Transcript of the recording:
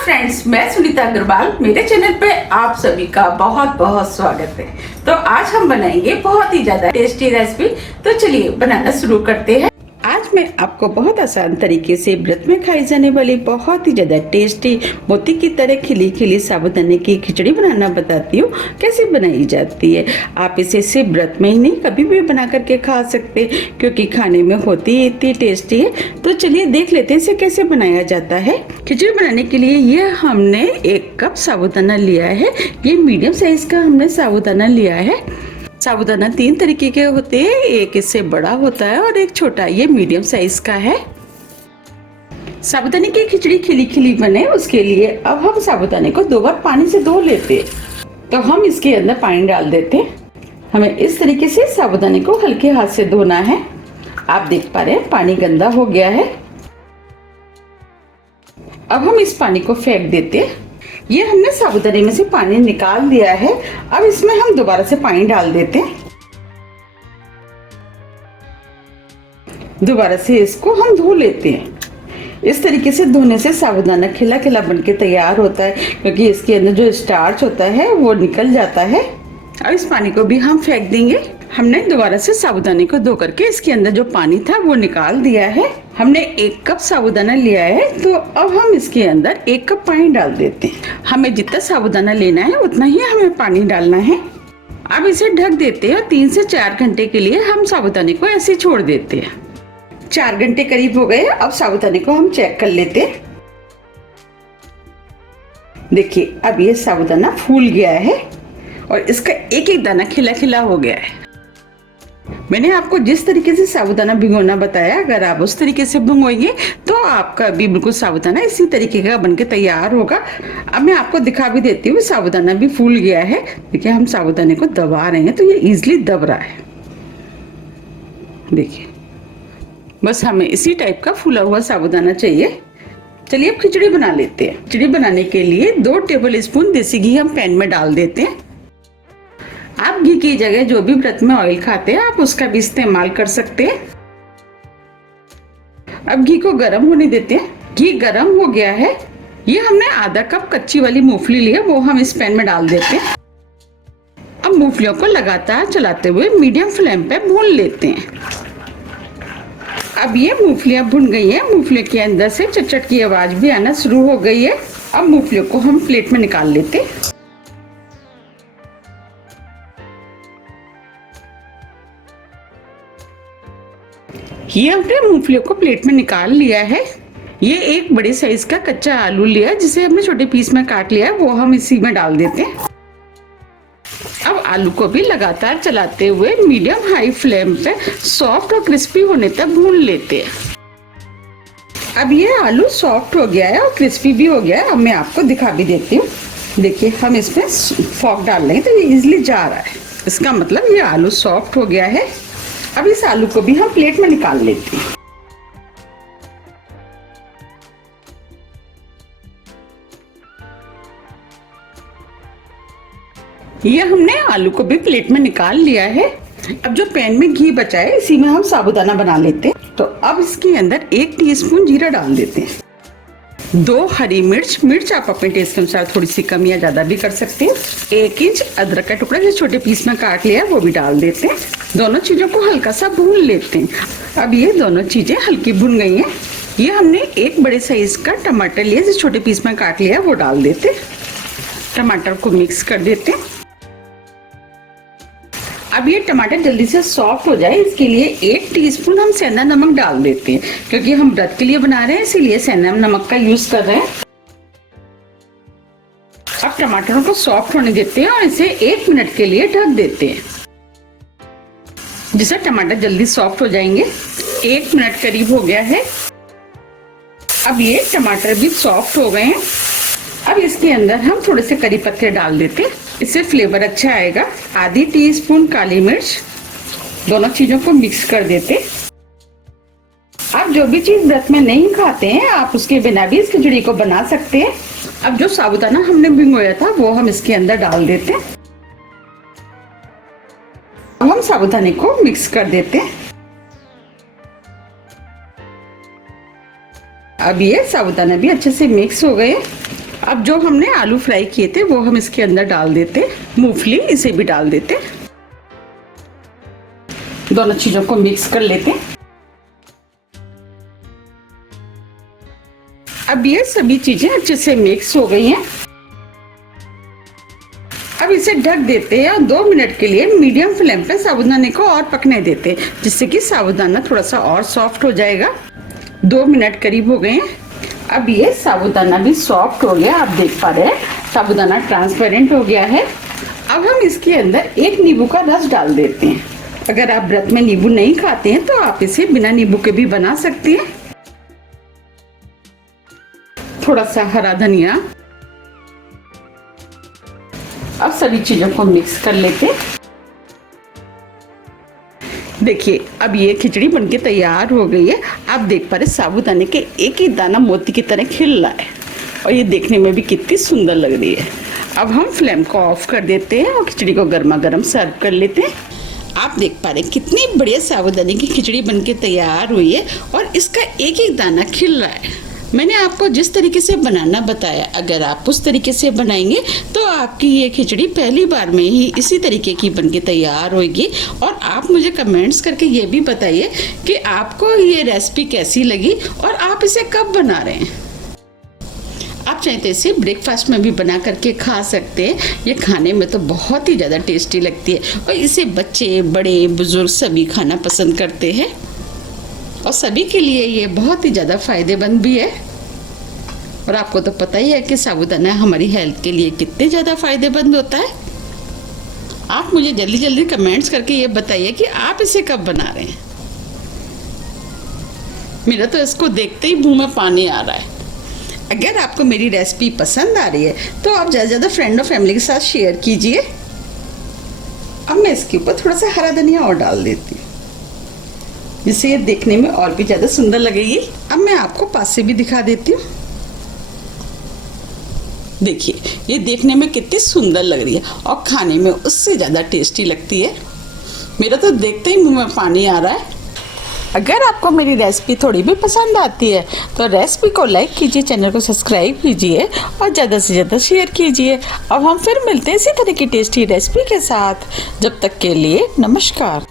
Friends, मैं सुनीता अग्रवाल। मेरे channel पे आप सभी का बहुत बहुत स्वागत है। तो आज हम बनाएंगे बहुत ही ज्यादा टेस्टी रेसिपी। तो चलिए बनाना शुरू करते हैं। आज मैं आपको बहुत आसान तरीके से व्रत में खाई जाने वाली बहुत ही ज्यादा टेस्टी मोती की तरह खिली खिली साबूदाने की खिचड़ी बनाना बताती हूँ। कैसे बनाई जाती है। आप इसे सिर्फ व्रत में ही नहीं, कभी भी बना करके खा सकते, क्योंकि खाने में होती ही इतनी टेस्टी है। तो चलिए देख लेते हैं इसे कैसे बनाया जाता है। खिचड़ी बनाने के लिए ये हमने 1 कप साबूदाना लिया है। ये मीडियम साइज का हमने साबूदाना लिया है। साबूदाना 3 तरीके के होते हैं, एक इससे बड़ा होता है और एक छोटा। ये मीडियम साइज का है। साबूदाने की खिचड़ी खिली खिली बने उसके लिए अब हम साबूदाने को 2 बार पानी से धो लेते हैं। तो हम इसके अंदर पानी डाल देते हैं। हमें इस तरीके से साबूदाने को हल्के हाथ से धोना है। आप देख पा रहे हैं पानी गंदा हो गया है। अब हम इस पानी को फेंक देते हैं। ये हमने साबूदाने में से पानी निकाल दिया है। अब इसमें हम दोबारा से पानी डाल देते हैं। दोबारा से इसको हम धो लेते हैं। इस तरीके से धोने से साबूदाना खिला खिला बनके तैयार होता है, क्योंकि इसके अंदर जो स्टार्च होता है वो निकल जाता है। अब इस पानी को भी हम फेंक देंगे। हमने दोबारा से साबूदाने को धो करके इसके अंदर जो पानी था वो निकाल दिया है। हमने 1 कप साबूदाना लिया है, तो अब हम इसके अंदर 1 कप पानी डाल देते हैं। हमें जितना साबूदाना लेना है उतना ही हमें पानी डालना है। अब इसे ढक देते हैं और 3 से 4 घंटे के लिए हम साबूदाने को ऐसे छोड़ देते हैं। 4 घंटे करीब हो गए। अब साबूदाने को हम चेक कर लेते हैं। देखिए अब ये साबूदाना फूल गया है और इसका एक एक दाना खिला खिला हो गया है। मैंने आपको जिस तरीके से साबूदाना भिगोना बताया, अगर आप उस तरीके से भिगोएंगे तो आपका भी बिल्कुल साबूदाना इसी तरीके का बनके तैयार होगा। अब मैं आपको दिखा भी देती हूँ। साबूदाना भी फूल गया है। देखिए हम साबूदाने को दबा रहे हैं तो ये इजीली दब रहा है। देखिए बस हमें इसी टाइप का फूला हुआ साबूदाना चाहिए। चलिए अब खिचड़ी बना लेते हैं। खिचड़ी बनाने के लिए 2 टेबल स्पून देसी घी हम पैन में डाल देते हैं। आप घी की जगह जो भी व्रत में ऑयल खाते हैं आप उसका भी इस्तेमाल कर सकते हैं। अब घी को गर्म होने देते हैं। घी गर्म हो गया है। ये हमने आधा कप कच्ची वाली मूंगफली ली है, वो हम इस पैन में डाल देते हैं। अब मूंगफलियों को लगातार चलाते हुए मीडियम फ्लेम पे भून लेते हैं। अब ये मूंगफलियां भुन गई हैं। मूंगफली के अंदर से चटचट की आवाज भी आना शुरू हो गई है। अब मूंगफलियों को हम प्लेट में निकाल लेते हैं। ये हमने मूंगफलियों को प्लेट में निकाल लिया है। ये एक बड़े साइज का कच्चा आलू लिया जिसे हमने छोटे पीस में काट लिया है, वो हम इसी में डाल देते हैं। अब आलू को भी लगातार चलाते हुए मीडियम हाई फ्लेम पे सॉफ्ट और क्रिस्पी होने तक भून लेते हैं। अब ये आलू सॉफ्ट हो गया है और क्रिस्पी भी हो गया है। अब मैं आपको दिखा भी देती हूँ। देखिए हम इसमें फोक डाल लेंगे तो ये इजिली जा रहा है। इसका मतलब ये आलू सॉफ्ट हो गया है। अब इस आलू को भी हम प्लेट में निकाल लेते हैं। ये हमने आलू को भी प्लेट में निकाल लिया है। अब जो पैन में घी बचा है इसी में हम साबूदाना बना लेते हैं। तो अब इसके अंदर 1 टीस्पून जीरा डाल देते हैं। 2 हरी मिर्च आप अपने टेस्ट के अनुसार थोड़ी सी कम या ज्यादा भी कर सकते हैं। 1 इंच अदरक का टुकड़ा जो छोटे पीस में काट लिया वो भी डाल देते हैं। दोनों चीजों को हल्का सा भून लेते हैं। अब ये दोनों चीजें हल्की भुन गई हैं। ये हमने 1 बड़े साइज का टमाटर लिया जो छोटे पीस में काट लिया वो डाल देते हैं। टमाटर को मिक्स कर देते हैं। अब ये टमाटर जल्दी से सॉफ्ट हो जाए इसके लिए 1 टीस्पून हम सेंधा नमक डाल देते हैं, क्योंकि हम व्रत के लिए बना रहे हैं इसीलिए सेंधा नमक का यूज कर रहे हैं। अब टमाटरों को सॉफ्ट होने देते हैं और इसे 1 मिनट के लिए ढक देते हैं, जिससे टमाटर जल्दी सॉफ्ट हो जाएंगे। 1 मिनट करीब हो गया है। अब ये टमाटर भी सॉफ्ट हो गए हैं। अब इसके अंदर हम थोड़े से करी पत्ते डाल देते हैं, इससे फ्लेवर अच्छा आएगा। आधी टीस्पून काली मिर्च, दोनों चीजों को मिक्स कर देते। आप जो भी चीज व्रत में नहीं खाते हैं आप उसके बिना भी इस खिचड़ी को बना सकते हैं। अब जो साबूदाना हमने भिगोया था वो हम इसके अंदर डाल देते हैं। अब हम साबूदाने को मिक्स कर देते हैं। अब ये साबूदाना भी अच्छे से मिक्स हो गए। अब जो हमने आलू फ्राई किए थे वो हम इसके अंदर डाल देते, मूंगफली इसे भी डाल देते, दोनों चीजों को मिक्स कर लेते। अब ये सभी चीजें अच्छे से मिक्स हो गई हैं। अब इसे ढक देते हैं और 2 मिनट के लिए मीडियम फ्लेम पे साबूदाने को और पकने देते हैं, जिससे कि साबूदाना थोड़ा सा और सॉफ्ट हो जाएगा। 2 मिनट करीब हो गए हैं। अब ये साबूदाना भी सॉफ्ट हो गया, आप देख पा रहे हैं साबूदाना ट्रांसपेरेंट हो गया है। अब हम इसके अंदर 1 नींबू का रस डाल देते हैं। अगर आप व्रत में नींबू नहीं खाते हैं तो आप इसे बिना नींबू के भी बना सकते हैं। थोड़ा सा हरा धनिया। अब सभी चीजों को मिक्स कर लेते हैं। देखिए अब ये खिचड़ी बनके तैयार हो गई है। आप देख पा रहे साबूदाने के एक एक दाना मोती की तरह खिल रहा है और ये देखने में भी कितनी सुंदर लग रही है। अब हम फ्लेम को ऑफ कर देते हैं और खिचड़ी को गर्मा गर्म सर्व कर लेते हैं। आप देख पा रहे कितनी बढ़िया साबूदाने की खिचड़ी बनके तैयार हुई है और इसका एक एक दाना खिल रहा है। मैंने आपको जिस तरीके से बनाना बताया, अगर आप उस तरीके से बनाएंगे तो आपकी ये खिचड़ी पहली बार में ही इसी तरीके की बनके तैयार होगी। और आप मुझे कमेंट्स करके ये भी बताइए कि आपको ये रेसिपी कैसी लगी और आप इसे कब बना रहे हैं। आप चाहे तो इसे ब्रेकफास्ट में भी बना करके खा सकते हैं। ये खाने में तो बहुत ही ज़्यादा टेस्टी लगती है और इसे बच्चे बड़े बुजुर्ग सभी खाना पसंद करते हैं और सभी के लिए ये बहुत ही ज़्यादा फ़ायदेमंद भी है। और आपको तो पता ही है कि साबूदाना हमारी हेल्थ के लिए कितने ज़्यादा फ़ायदेमंद होता है। आप मुझे जल्दी जल्दी कमेंट्स करके ये बताइए कि आप इसे कब बना रहे हैं। मेरा तो इसको देखते ही मुंह में पानी आ रहा है। अगर आपको मेरी रेसिपी पसंद आ रही है तो आप ज़्यादा से ज़्यादा फ्रेंड और फैमिली के साथ शेयर कीजिए। अब मैं इसके ऊपर थोड़ा सा हरा धनिया और डाल देती हूँ, जिससे ये देखने में और भी ज़्यादा सुंदर लगेगी। अब मैं आपको पास से भी दिखा देती हूँ। देखिए ये देखने में कितनी सुंदर लग रही है और खाने में उससे ज़्यादा टेस्टी लगती है। मेरा तो देखते ही मुंह में पानी आ रहा है। अगर आपको मेरी रेसिपी थोड़ी भी पसंद आती है तो रेसिपी को लाइक कीजिए, चैनल को सब्सक्राइब कीजिए और ज़्यादा से ज़्यादा शेयर कीजिए। अब हम फिर मिलते हैं इसी तरह की टेस्टी रेसिपी के साथ। जब तक के लिए नमस्कार।